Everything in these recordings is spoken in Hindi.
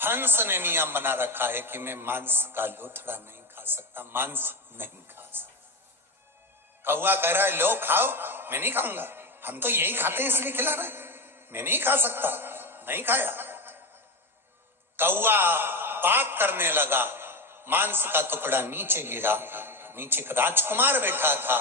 हंस ने नियम बना रखा है कि मैं मांस का लोथड़ा नहीं खा सकता, मांस नहीं खा सकता। कौवा कह रहा है लो खाओ, मैं नहीं खाऊंगा, हम तो यही खाते हैं इसलिए खिला रहे हैं, मैं नहीं खा सकता, नहीं खाया। कौवा बात करने लगा, मांस का टुकड़ा नीचे गिरा, नीचे एक राजकुमार बैठा था,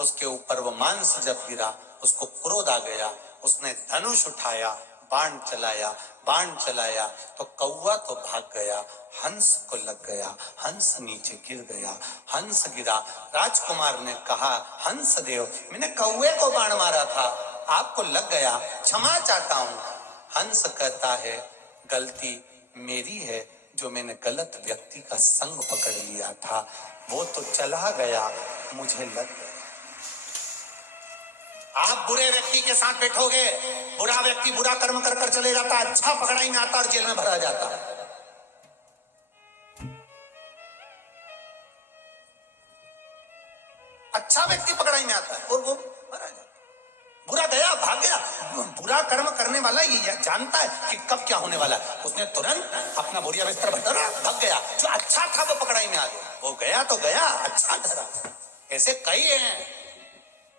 उसके ऊपर वो मांस जब गिरा उसको क्रोध आ गया, उसने धनुष उठाया, बाण चलाया, बाण चलाया तो कौवा तो भाग गया, हंस को लग गया, हंस नीचे गिर गया, हंस गिरा। राजकुमार ने कहा हंस देव, मैंने कौवे को बाण मारा था, आपको लग गया, क्षमा चाहता हूं। हंस कहता है गलती मेरी है, जो मैंने गलत व्यक्ति का संग पकड़ लिया था, वो तो चला गया, मुझे लग गया। आप बुरे व्यक्ति के साथ बैठोगे, बुरा व्यक्ति बुरा कर्म कर कर चले जाता, अच्छा पकड़ाई में आता और जेल में भरा जाता। अच्छा व्यक्ति पकड़ाई में आता है और वो भरा जाता। बुरा गया, भाग गया। बुरा कर्म करने वाला ये जानता है कि कब क्या होने वाला है, उसने तुरंत अपना बोरिया बिस्तर बटोरा, भाग गया। जो अच्छा था वो पकड़ाई में आ गया, वो गया तो गया, अच्छा धरा। ऐसे कई हैं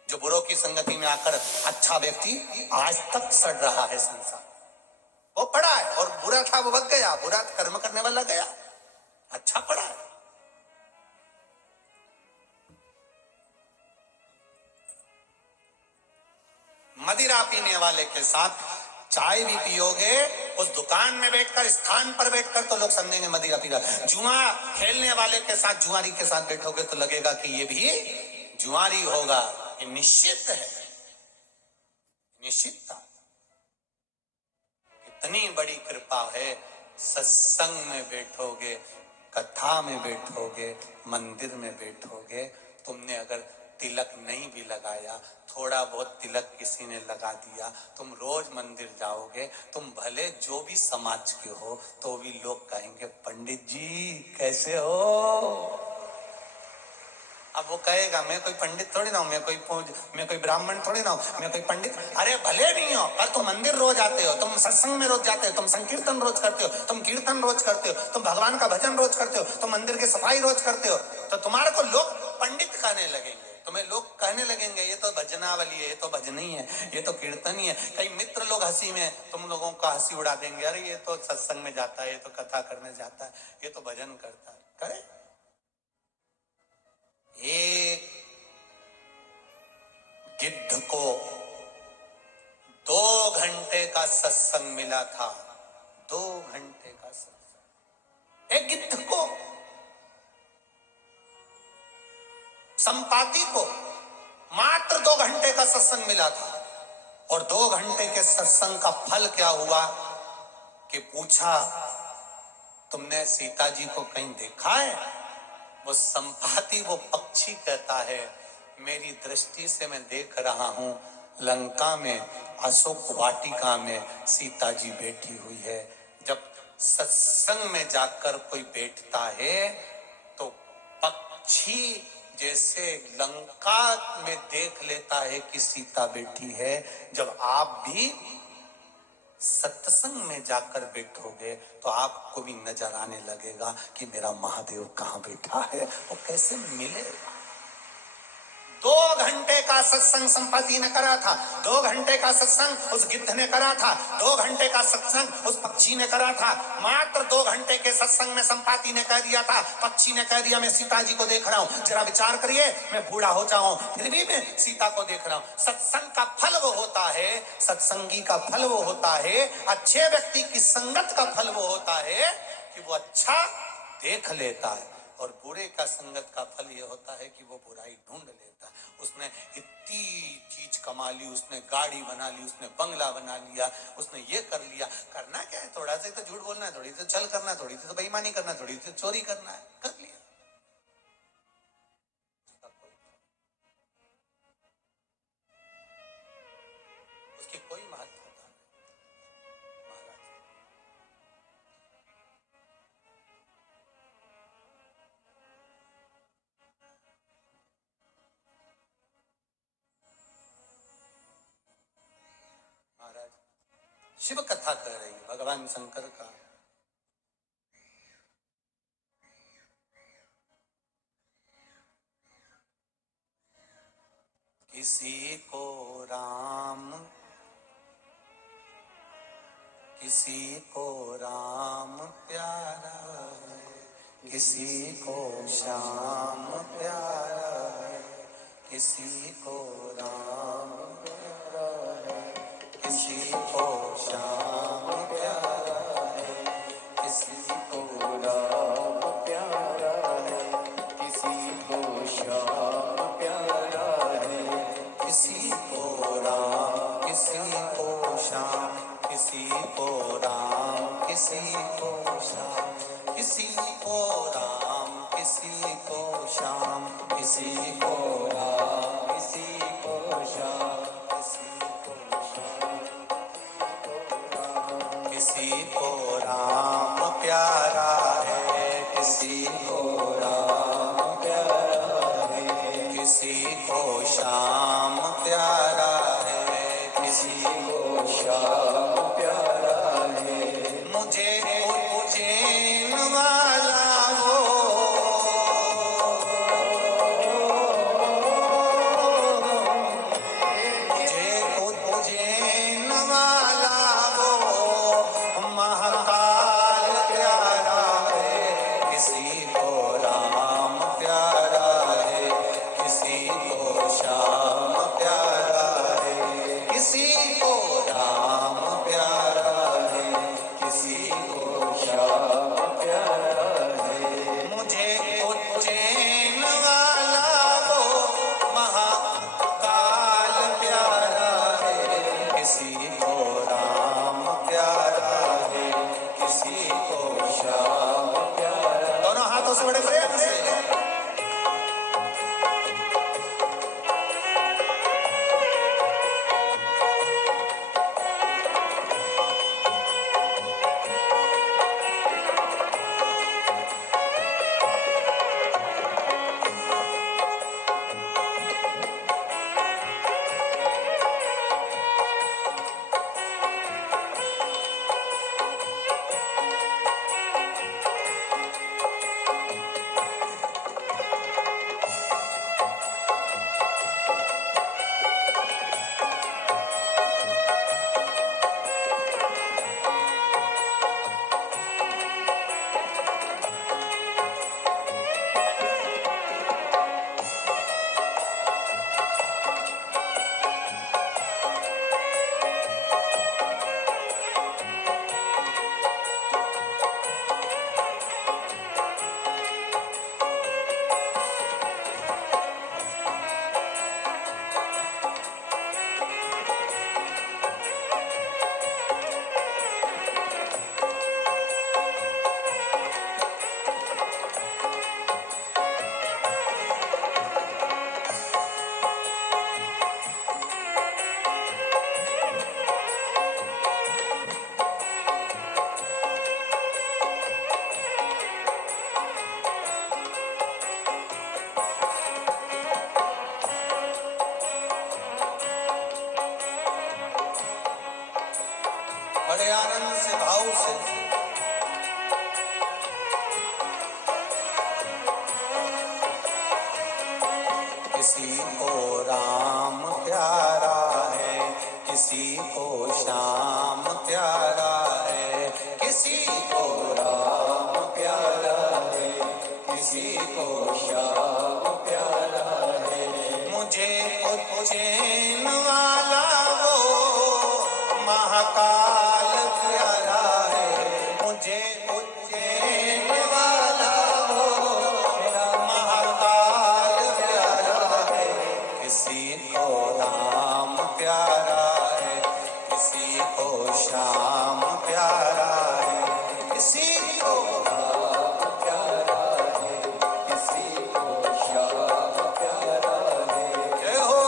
जो बुरों की संगति में आकर अच्छा व्यक्ति आज तक सड़ रहा है संसार। वो पड़ा है और बुरा था वो भग गया, बुरा कर्म करने वाला गया, अच्छा पड़ा है। मदिरा पीने वाले के साथ चाय भी पियोगे, उस दुकान में बैठकर, स्थान पर बैठकर तो लोग समझेंगे मदिरा पी रहा। जुआ खेलने वाले के साथ, जुआरी के साथ बैठोगे तो लगेगा कि ये भी जुआरी होगा। ये निश्चित है, निश्चितता। कितनी बड़ी कृपा है, सत्संग में बैठोगे, कथा में बैठोगे, मंदिर में बैठोगे, तुमने अगर तिलक नहीं भी लगाया, थोड़ा बहुत तिलक किसी ने लगा दिया, तुम रोज मंदिर जाओगे, तुम भले जो भी समाज के हो तो भी लोग कहेंगे पंडित जी कैसे हो। अब वो कहेगा मैं कोई पंडित थोड़ी ना हूं, मैं कोई ब्राह्मण थोड़ी ना हूं, मैं कोई पंडित। अरे भले नहीं हो, पर तुम मंदिर रोज आते हो, तुम सत्संग में रोज जाते हो, तुम संकीर्तन रोज करते हो, तुम कीर्तन रोज करते हो, तुम भगवान का भजन रोज करते हो, तुम मंदिर की सफाई रोज करते हो, तो तुम्हारे को लोग पंडित कहने लगेंगे, तुम्हें लोग कहने लगेंगे ये तो भजनावली है, ये तो भजनी है, ये तो कीर्तन ही है। कई मित्र लोग हंसी में तुम लोगों का हंसी उड़ा देंगे, अरे ये तो सत्संग में जाता है, ये तो कथा करने जाता है, ये तो भजन करता है। करे एक गिद्ध को 2 घंटे का सत्संग मिला था, 2 घंटे का सत्संग। एक गिद्ध को, संपाति को मात्र 2 घंटे का सत्संग मिला था। और 2 घंटे के सत्संग का फल क्या हुआ कि पूछा तुमने सीता जी को कहीं देखा है? वो संपाति, वो पक्षी कहता है मेरी दृष्टि से मैं देख रहा हूं, लंका में अशोक वाटिका में सीता जी बैठी हुई है। जब सत्संग में जाकर कोई बैठता है तो पक्षी जैसे लंका में देख लेता है कि सीता बैठी है, जब आप भी सत्संग में जाकर बैठोगे तो आपको भी नजर आने लगेगा कि मेरा महादेव कहां बैठा है, वो कैसे मिलेगा। 2 घंटे का सत्संग संपाति ने करा था, 2 घंटे का सत्संग उस गिद्ध ने करा था, 2 घंटे का सत्संग उस पक्षी ने करा था। मात्र 2 घंटे के सत्संग में संपाति ने कह दिया था, पक्षी ने कह दिया मैं सीता जी को देख रहा हूं, जरा विचार करिए मैं बूढ़ा हो जाऊं फिर भी मैं सीता को देख रहा हूं। सत्संग का फल वो होता है, सत्संगी का फल वो होता है, अच्छे व्यक्ति की संगत का फल वो होता है कि वो अच्छा देख लेता है, और बुरे का संगत का फल ये होता है कि वो बुराई ढूंढ लेता है। उसने इतनी चीज कमा ली, उसने गाड़ी बना ली, उसने बंगला बना लिया, उसने ये कर लिया। करना क्या है, थोड़ा सा तो झूठ बोलना है, थोड़ी सी छल करना है, थोड़ी सी तो बेईमानी करना है, थोड़ी सी चोरी करना है, कर लिया। उसकी कोई महत्वता नहीं। महाराज महाराज शिव कथा कह रही है, भगवान शंकर का किसी को राम, किसी को राम प्यारा है, किसी को श्याम प्यारा है, किसी को राम प्यारा है, किसी को श्याम प्यारा है, किसी को राम प्यारा है, किसी को श्याम प्यारा है, किसी को राम, किसी को श्याम, किसी को राम, किसी को श्याम, किसी को राम, किसी को श्याम, किसी को राम, किसी को श्याम, किसी को श्याम, किसी को राम प्यारा है, किसी को राम प्यारा है, किसी को श्याम प्यारा है, किसी को श्याम प्यारा है। मुझे उज्जैन वाला वो, मुझे उज्जैन वाला वो महाकाल प्यारा है, किसी को राम प्यारा है, किसी को श्याम प्यारा है, किसी को राम प्यारा है, किसी को श्याम प्यारा है। मुझे उज्जैन वाला वो महाकाल प्यारा है, किसी को राम प्यारा है, किसी को श्याम प्यारा। दोनों हाथों से बड़े प्रेम से बड़े आनंद से भाव से किसी को राम प्यारा है, किसी को श्याम प्यारा है, किसी को राम प्यारा है, किसी को श्याम प्यारा है। मुझे उज्जैन वाला वो महाकाल प्यारा है, मुझे उज्जैन वाला वो महाकाल प्यारा है, किसी को राम प्यारा है, किसी को श्याम प्यारा है, किसी को राम प्यारा है, किसी को श्याम प्यारा है। जय हो।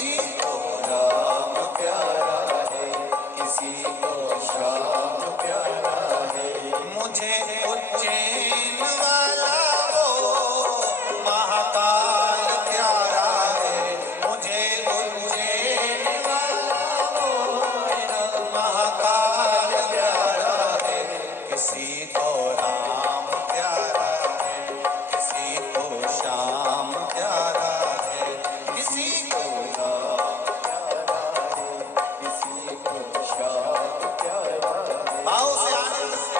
किसी को राम प्यारा है, किसी को श्याम प्यारा है। मुझे उज्जैन वाला वो महाकाल प्यारा है, मुझे उज्जैन वाला वो महाकाल प्यारा है। किसी को राम प्यारा है, किसी को श्याम प्यारा है, किसी को राम प्यारा है, किसी को श्याम प्यारा है। भाव से आनंद से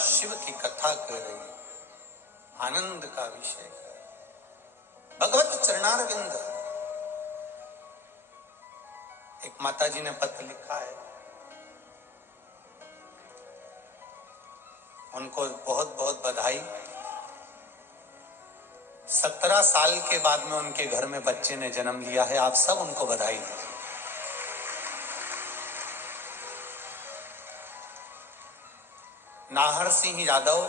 शिव की कथा कर रही, आनंद का विषय है भगवत चरणारविंद। एक माता जी ने पत्र लिखा है, उनको बहुत बहुत बधाई। 17 साल के बाद में उनके घर में बच्चे ने जन्म लिया है, आप सब उनको बधाई दें। नाहर सिंह यादव,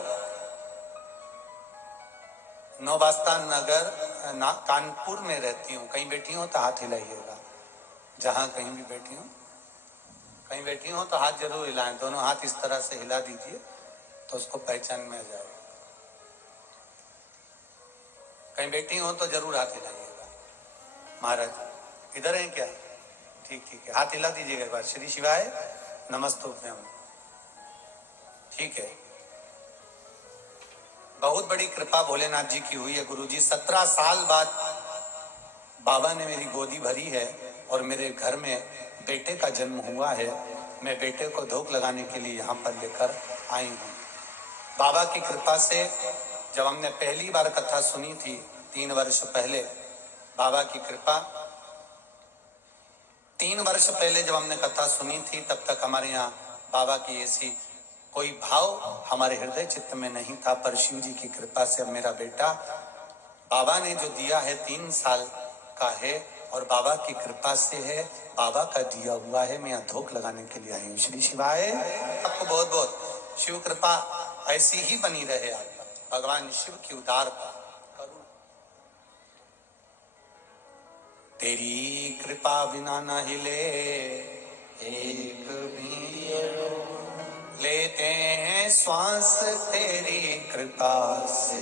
नौबास्ता नगर, कानपुर में रहती हूँ। कहीं बैठी हो तो हाथ हिलाइएगा, जहां कहीं भी बैठी हो, कहीं बैठी हो तो हाथ जरूर हिलाएं। दोनों हाथ इस तरह से हिला दीजिए तो उसको पहचान में आ जाए। कहीं बैठी हो तो जरूर हाथ हिलाइएगा। महाराज इधर हैं क्या? ठीक ठीक है, हाथ हिला दीजिएगा एक बार। श्री शिवाय नमस्तुभ्यम। ठीक है, बहुत बड़ी कृपा भोलेनाथ जी की हुई है गुरुजी। 17 साल बाद बाबा ने मेरी गोदी भरी है और मेरे घर में बेटे का जन्म हुआ है। मैं बेटे को धूप लगाने के लिए यहाँ पर लेकर आई हूँ। बाबा की कृपा से जब हमने पहली बार कथा सुनी थी 3 वर्ष पहले, बाबा की कृपा, 3 वर्ष पहले जब हमने कथा सुनी थी तब तक हमारे यहाँ बाबा की ऐसी कोई भाव हमारे हृदय चित्त में नहीं था। पर शिव जी की कृपा से अब मेरा बेटा, बाबा ने जो दिया है 3 साल का है और बाबा की कृपा से है, बाबा का दिया हुआ है। मैं यहाँ धूप लगाने के लिए आई हूँ। श्री शिवाय। आपको बहुत बहुत शिव कृपा ऐसी ही बनी रहे। आप भगवान शिव की उदारता करुणा, तेरी कृपा बिना न हिले एक भी, लेते हैं श्वास तेरी कृपा से।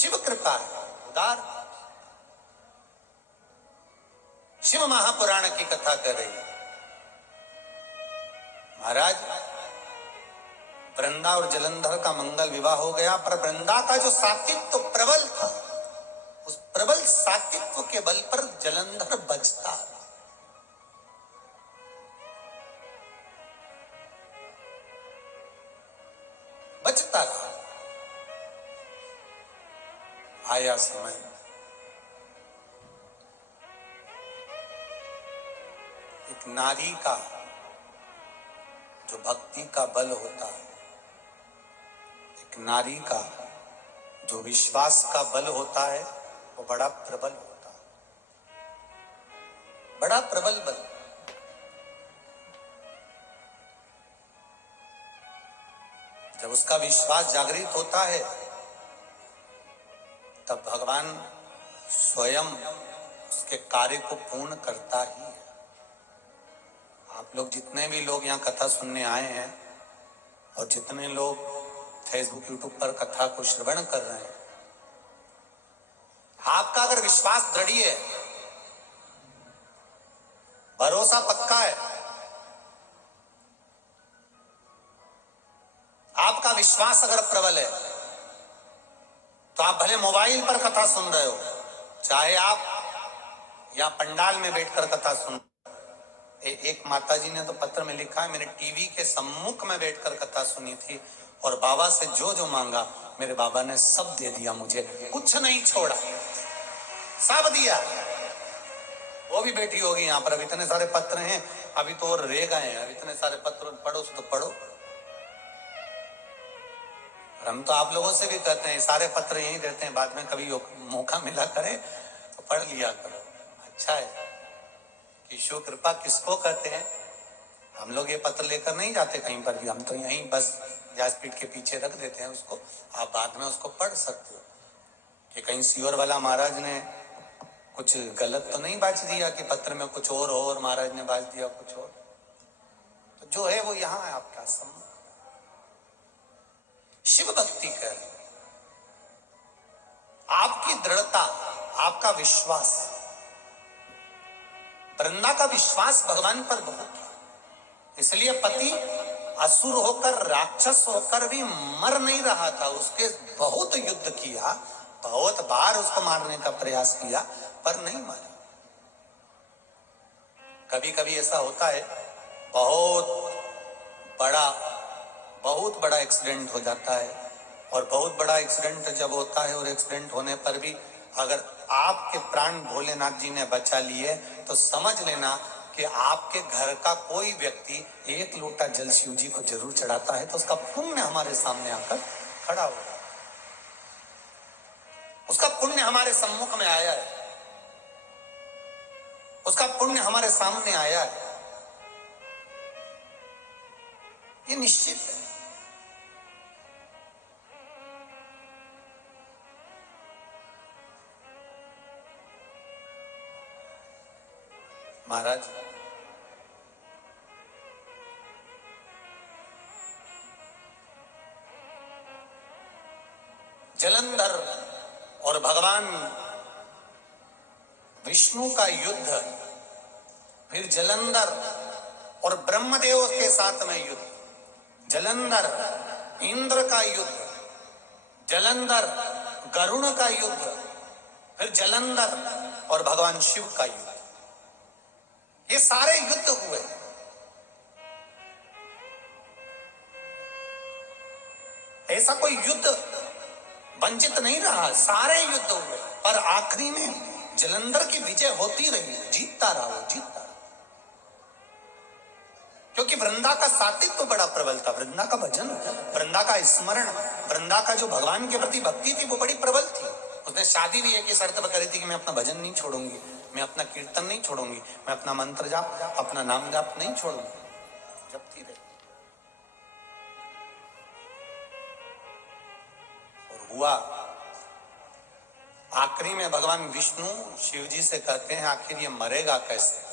शिव कृपा उदार। शिव महापुराण की कथा कर रही है। महाराज, वृंदा और जलंधर का मंगल विवाह हो गया, पर वृंदा का जो सात्वित्व प्रबल था, उस प्रबल सात्वित्व के बल पर जलंधर बचता, बचता रहा। आया समय, एक नारी का जो भक्ति का बल होता है, एक नारी का जो विश्वास का बल होता है, वो बड़ा प्रबल होता है, बड़ा प्रबल बल। जब उसका विश्वास जागृत होता है तब भगवान स्वयं उसके कार्य को पूर्ण करता ही है। आप लोग जितने भी लोग यहाँ कथा सुनने आए हैं और जितने लोग फेसबुक यूट्यूब पर कथा को श्रवण कर रहे हैं, आपका अगर विश्वास दृढ़ है, भरोसा पक्का है, आपका विश्वास अगर प्रबल है, तो आप भले मोबाइल पर कथा सुन रहे हो, चाहे आप या पंडाल में बैठकर कथा सुन। एक माता जी ने तो पत्र में लिखा है, मैंने टीवी के सम्मुख में बैठकर कथा सुनी थी और बाबा से जो जो मांगा मेरे बाबा ने सब दे दिया, मुझे कुछ नहीं छोड़ा, सब दिया। वो भी बैठी होगी यहाँ पर। अब इतने सारे पत्र हैं, अभी तो और रह गए हैं। अब इतने सारे पत्र पढ़ो तो पढ़ो। हम तो आप लोगों से भी कहते हैं, सारे पत्र यही रहते हैं, बाद में कभी मौका मिला करे तो पढ़ लिया करो। अच्छा है कि शिव कृपा किसको कहते हैं। हम लोग ये पत्र लेकर नहीं जाते कहीं पर भी, हम तो यहीं बस व्यासपीठ के पीछे रख देते हैं उसको। आप बाद में उसको पढ़ सकते हो कि कहीं सियोर वाला महाराज ने कुछ गलत तो नहीं बाज दिया कि पत्र में कुछ और हो और महाराज ने बाज दिया कुछ और। तो जो है वो यहाँ है आपका सम्मान। शिव भक्ति कर, आपकी दृढ़ता, आपका विश्वास। वृंदा का विश्वास भगवान पर बहुत था, इसलिए पति असुर होकर, राक्षस होकर भी मर नहीं रहा था। उसके बहुत युद्ध किया, बहुत बार उसको मारने का प्रयास किया, पर नहीं मारा। कभी कभी ऐसा होता है, बहुत बड़ा बहुत बड़ा एक्सीडेंट हो जाता है, और बहुत बड़ा एक्सीडेंट जब होता है और एक्सीडेंट होने पर भी अगर आपके प्राण भोलेनाथ जी ने बचा लिए तो समझ लेना कि आपके घर का कोई व्यक्ति एक लोटा जल शिव जी को जरूर चढ़ाता है, तो उसका पुण्य हमारे सामने आकर खड़ा होगा, उसका पुण्य हमारे सम्मुख में आया है, उसका पुण्य हमारे सामने आया है, ये निश्चित है। महाराज जलंधर और भगवान विष्णु का युद्ध, फिर जलंधर और ब्रह्मदेव के साथ में युद्ध, जलंधर इंद्र का युद्ध, जलंधर गरुण का युद्ध, फिर जलंधर और भगवान शिव का युद्ध, ये सारे युद्ध हुए। ऐसा कोई युद्ध वंचित नहीं रहा, सारे युद्ध हुए, पर आखिरी में जलंधर की विजय होती रही, जीतता रहा वो, जीतता रहा, क्योंकि वृंदा का सात्वित्व बड़ा प्रबल था, वृंदा का भजन, वृंदा का स्मरण, वृंदा का जो भगवान के प्रति भक्ति थी वो बड़ी प्रबल थी। उसने शादी भी एक शर्त पर करी थी कि मैं अपना भजन नहीं छोड़ूंगी, मैं अपना कीर्तन नहीं छोड़ूंगी, मैं अपना मंत्र जाप, अपना नाम जाप नहीं छोड़ूंगी, जपती रही। और हुआ आखिरी में भगवान विष्णु शिव जी से कहते हैं आखिर ये मरेगा कैसे।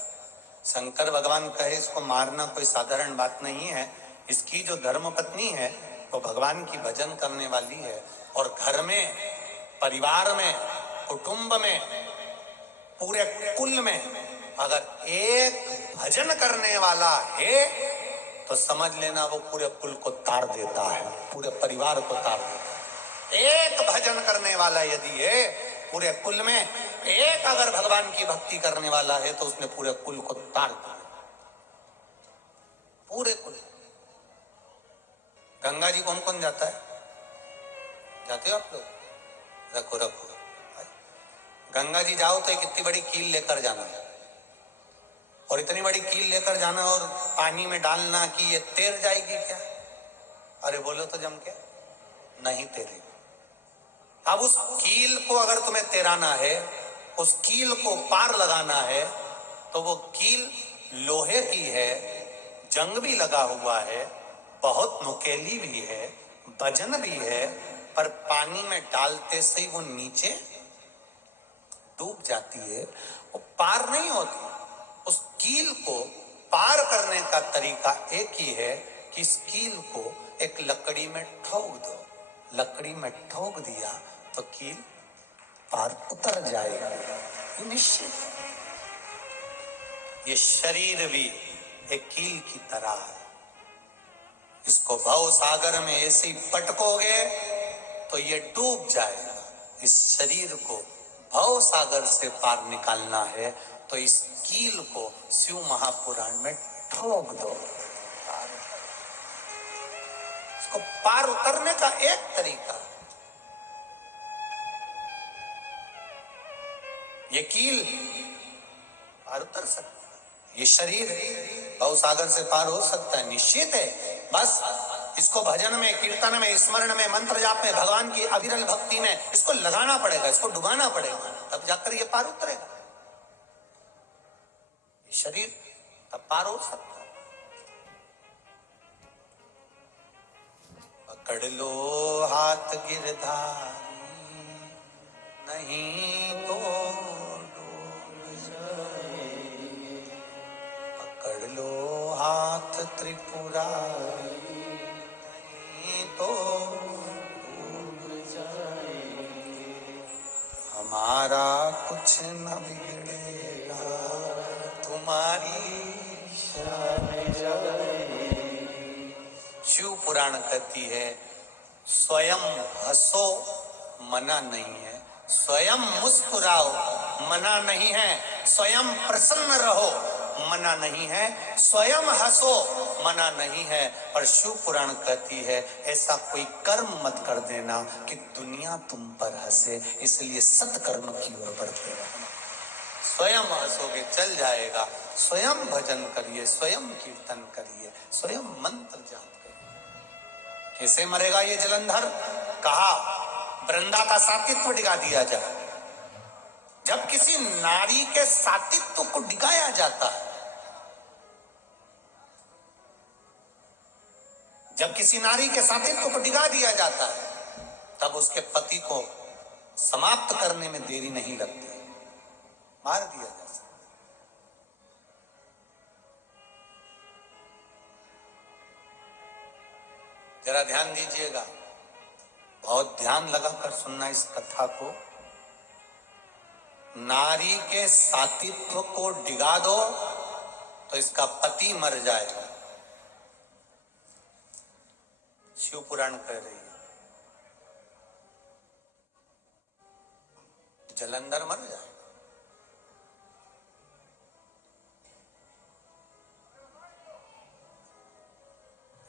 शंकर भगवान कहे इसको मारना कोई साधारण बात नहीं है, इसकी जो धर्म पत्नी है वो भगवान की भजन करने वाली है, और घर में, परिवार में, कुटुंब में, पूरे कुल में अगर एक भजन करने वाला है तो समझ लेना वो पूरे कुल को तार देता है, पूरे परिवार को तार देता है। एक भजन करने वाला यदि है पूरे कुल में, एक अगर भगवान की भक्ति करने वाला है तो उसने पूरे कुल को तार दिया, पूरे कुल। गंगा जी कौन कौन जाता है? जाते हो आप लोग? रखो रखो, गंगा जी जाओ तो एक इतनी बड़ी कील लेकर जाना है, और इतनी बड़ी कील लेकर जाना और पानी में डालना कि ये तैर जाएगी क्या? अरे बोलो तो जम के, नहीं तैरेगी। अब उस कील को अगर तुम्हें तैराना है, उस कील को पार लगाना है, तो वो कील लोहे की है, जंग भी लगा हुआ है, बहुत नुकेली भी है, वजन भी है, पर पानी में डालते से ही वो नीचे डूब जाती है, वो पार नहीं होती। उस कील को पार करने का तरीका एक ही है कि इस कील को एक लकड़ी में ठोक दो, लकड़ी में ठोक दिया तो कील पार उतर जाएगा, निश्चित। ये शरीर भी एक कील की तरह है, इसको भव सागर में ऐसे ही पटकोगे तो ये डूब जाएगा। इस शरीर को भव सागर से पार निकालना है तो इस कील को शिव महापुराण में ठोक दो। इसको पार उतरने का एक तरीका, ये कील पार उतर सकता है, ये शरीर भव सागर से पार हो सकता है, निश्चित है। बस इसको भजन में, कीर्तन में, स्मरण में, मंत्र जाप में, भगवान की अविरल भक्ति में इसको लगाना पड़ेगा, इसको डुबाना पड़ेगा, तब जाकर ये पार उतरेगा। ये शरीर तब पार हो सकता है। पकड़ लो हाथ गिरधारी, नहीं तो डूब जाए, पकड़ लो हाथ त्रिपुरारी, नहीं तो डूब जाए, हमारा कुछ न बिगड़ेगा, तुम्हारी शान जाए। शिव पुराण कहती है स्वयं हंसो मना नहीं है, स्वयं मुस्कुराओ मना नहीं है, स्वयं प्रसन्न रहो मना नहीं है, स्वयं हंसो मना नहीं है। और शिव पुराण कहती है ऐसा कोई कर्म मत कर देना कि दुनिया तुम पर हंसे, इसलिए सत्कर्म की ओर बढ़ते रहना। स्वयं हंसोगे चल जाएगा, स्वयं भजन करिए, स्वयं कीर्तन करिए, स्वयं मंत्र जाप करिए। कैसे मरेगा ये जलंधर? कहा वृंदा का सातित्व डिगा दिया जाए। जब किसी नारी के सातित्व को डिगाया जाता है, जब किसी नारी के सातित्व को डिगा दिया जाता है, तब उसके पति को समाप्त करने में देरी नहीं लगती, मार दिया जा सकता। जरा ध्यान दीजिएगा, बहुत ध्यान लगाकर सुनना इस कथा को। नारी के सातित्व को डिगा दो तो इसका पति मर जाएगा। शिव पुराण कह रही है जलंधर मर जाएगा।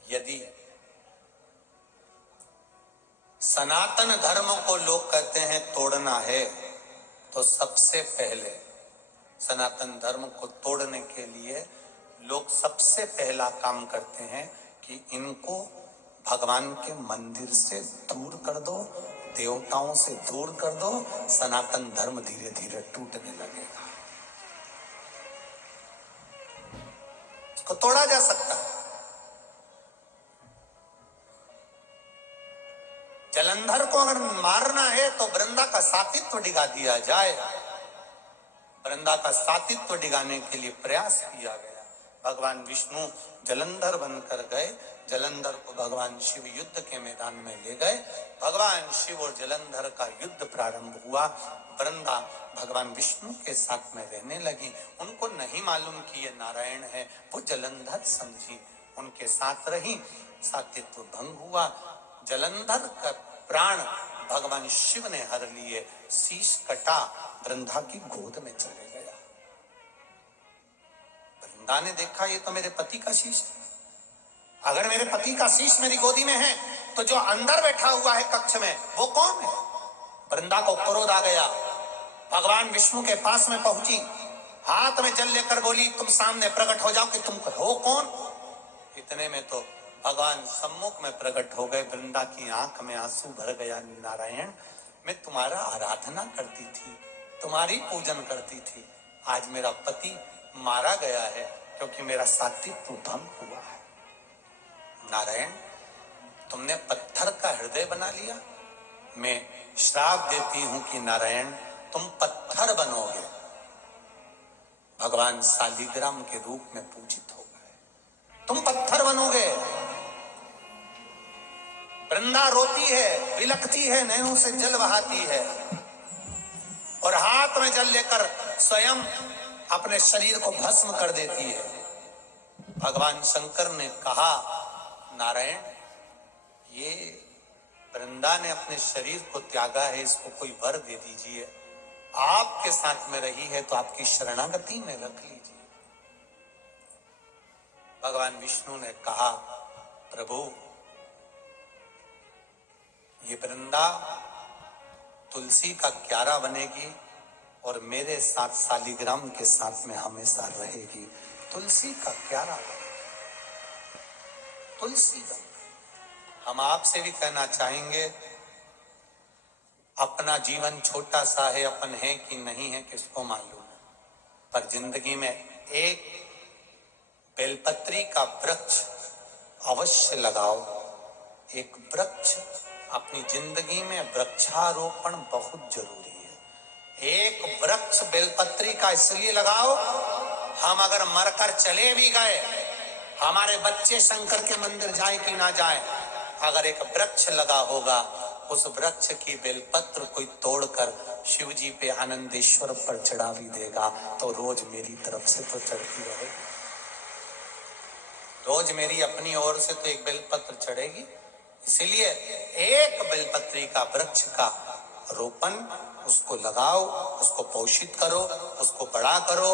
यदि सनातन धर्म को लोग कहते हैं तोड़ना है, तो सबसे पहले सनातन धर्म को तोड़ने के लिए लोग सबसे पहला काम करते हैं कि इनको भगवान के मंदिर से दूर कर दो, देवताओं से दूर कर दो, सनातन धर्म धीरे धीरे टूटने लगेगा। इसको तोड़ा जा सकता है। जलंधर को अगर मारना है तो वृंदा का सातित्व डिगा दिया जाए। वृंदा का सातित्व डिगाने के लिए प्रयास किया गया। भगवान विष्णु जलंधर बनकर गए, जलंधर को भगवान शिव युद्ध के मैदान में ले गए। भगवान शिव और जलंधर का युद्ध प्रारंभ हुआ। वृंदा भगवान विष्णु के साथ में रहने लगी। उनको नहीं मालूम कि ये नारायण है, वो जलंधर समझी, उनके साथ रही। सातित्व भंग हुआ। जलंधर का प्राण भगवान शिव ने हर लिए, शीश कटा, वृंदा की गोद में चले गया। वृंदा ने देखा ये तो मेरे पति का शीश है। अगर मेरे पति का शीश मेरी गोदी में है तो जो अंदर बैठा हुआ है कक्ष में वो कौन है? वृंदा को क्रोध आ गया। भगवान विष्णु के पास में पहुंची, हाथ में जल लेकर बोली तुम सामने प्रकट हो जाओ कि तुम हो कौन। इतने में तो भगवान सम्मुख में प्रकट हो गए। वृंदा की आंख में आंसू भर गया। नारायण, मैं तुम्हारा आराधना करती थी, तुम्हारी पूजन करती थी, आज मेरा पति मारा गया है क्योंकि मेरा सातित्व भंग हुआ है। नारायण, तुमने पत्थर का हृदय बना लिया। मैं श्राप देती हूं कि नारायण तुम पत्थर बनोगे। भगवान शालिग्राम के रूप में पूजित हो गए। तुम पत्थर बनोगे। वृंदा रोती है, बिलखती है, नैनों से जल बहाती है और हाथ में जल लेकर स्वयं अपने शरीर को भस्म कर देती है। भगवान शंकर ने कहा नारायण, ये वृंदा ने अपने शरीर को त्यागा है, इसको कोई वर दे दीजिए। आपके साथ में रही है तो आपकी शरणागति में रख लीजिए। भगवान विष्णु ने कहा प्रभु, ये वृंदा तुलसी का क्यारा बनेगी और मेरे साथ शालिग्राम के साथ में हमेशा रहेगी। तुलसी का क्यारा, तुलसी बन। हम आपसे भी कहना चाहेंगे, अपना जीवन छोटा सा है, अपन है कि नहीं है किसको मालूम है, पर जिंदगी में एक बेलपत्री का वृक्ष अवश्य लगाओ। एक वृक्ष अपनी जिंदगी में वृक्षारोपण बहुत जरूरी है। एक वृक्ष बेलपत्री का इसलिए लगाओ, हम अगर मरकर चले भी गए, हमारे बच्चे शंकर के मंदिर जाए कि ना जाए, अगर एक वृक्ष लगा होगा, उस वृक्ष की बेलपत्र कोई तोड़कर शिव जी पे आनंदेश्वर पर चढ़ा भी देगा तो रोज मेरी तरफ से तो चढ़ती रहेगी। रोज मेरी अपनी ओर से तो एक बेलपत्र चढ़ेगी। इसलिए एक बेलपत्री का वृक्ष का रोपण, उसको लगाओ, उसको पोषित करो, उसको बड़ा करो,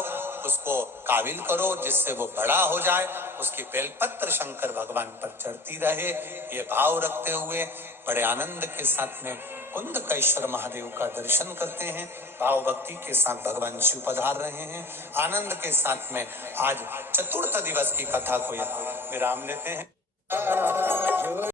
उसको काबिल करो जिससे वो बड़ा हो जाए, उसकी बेलपत्र शंकर भगवान पर चढ़ती रहे। ये भाव रखते हुए बड़े आनंद के साथ में कुंदकेश्वर महादेव का दर्शन करते हैं। भाव भक्ति के साथ भगवान शिव पधार रहे हैं। आनंद के साथ में आज चतुर्थ दिवस की कथा को यहाँ विराम लेते हैं।